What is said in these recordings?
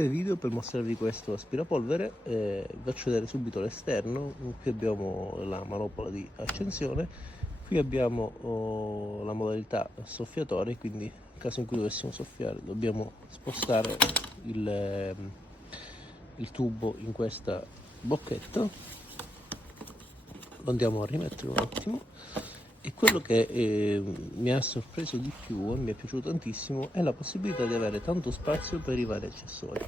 breve video per mostrarvi questo aspirapolvere. Vi faccio vedere subito l'esterno. Qui abbiamo la manopola di accensione, qui abbiamo la modalità soffiatore, quindi nel caso in cui dovessimo soffiare dobbiamo spostare il tubo in questa bocchetta. Lo andiamo a rimettere un attimo. E quello che mi ha sorpreso di più e mi è piaciuto tantissimo è la possibilità di avere tanto spazio per i vari accessori.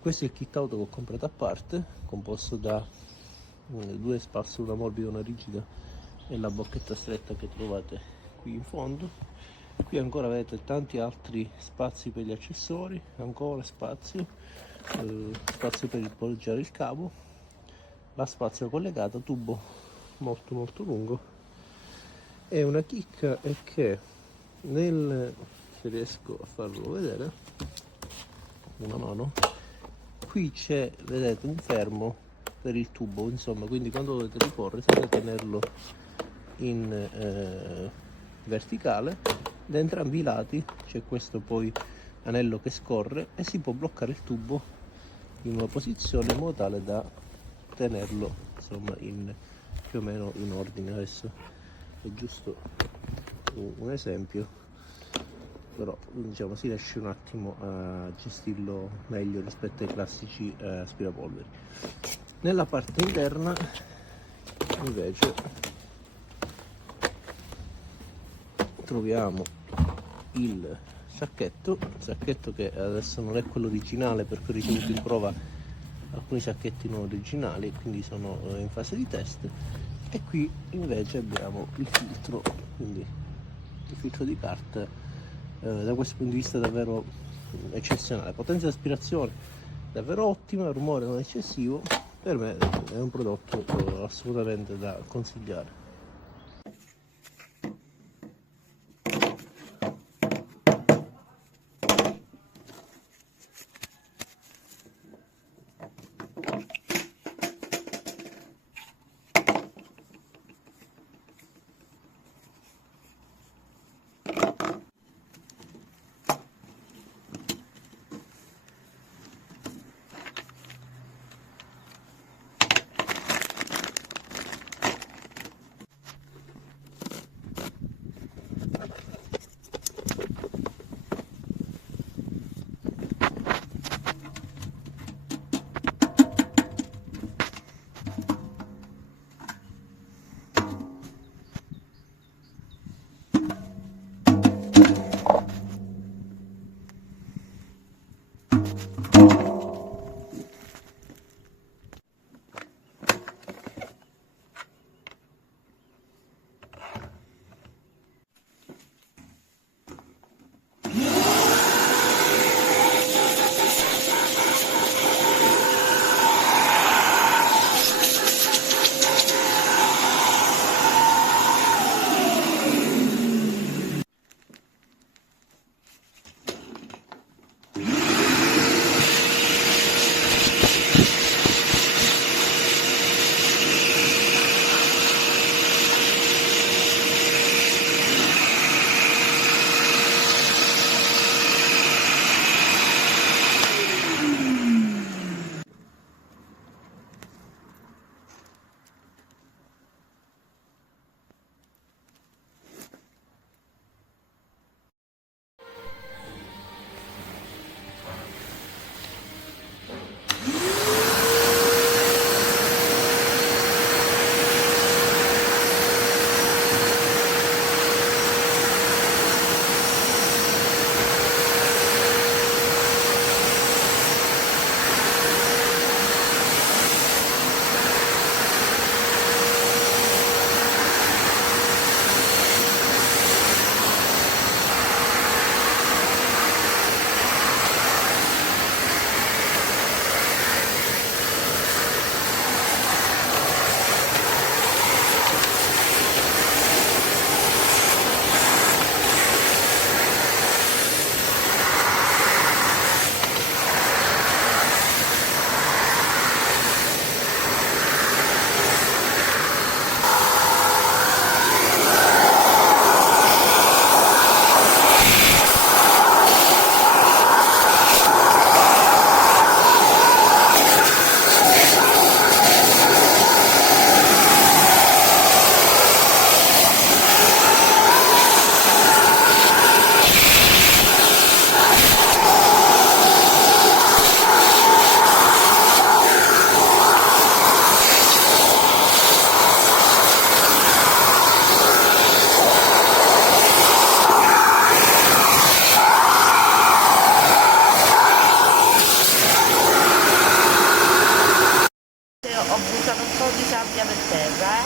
Questo è il kit auto che ho comprato a parte, composto da due spazzole, una morbida e una rigida, e la bocchetta stretta che trovate qui in fondo. Qui ancora avete tanti altri spazi per gli accessori, ancora spazio per appoggiare il cavo, la spazzola collegata, tubo molto lungo. E una chicca è che se riesco a farlo vedere, una mano, qui c'è, vedete, un fermo per il tubo, insomma, quindi quando dovete riporre senza tenerlo in verticale, da entrambi i lati c'è questo poi anello che scorre e si può bloccare il tubo in una posizione in modo tale da tenerlo, insomma, più o meno in ordine. Adesso è giusto un esempio, però diciamo si riesce un attimo a gestirlo meglio rispetto ai classici aspirapolveri. Nella parte interna invece troviamo il sacchetto che adesso non è quello originale, perché ho ricevuto in prova alcuni sacchetti non originali, quindi sono in fase di test. E qui invece abbiamo il filtro, quindi il filtro di carta, da questo punto di vista davvero eccezionale, potenza di aspirazione davvero ottima, rumore non eccessivo. Per me è un prodotto assolutamente da consigliare. po' di sabbia per terra,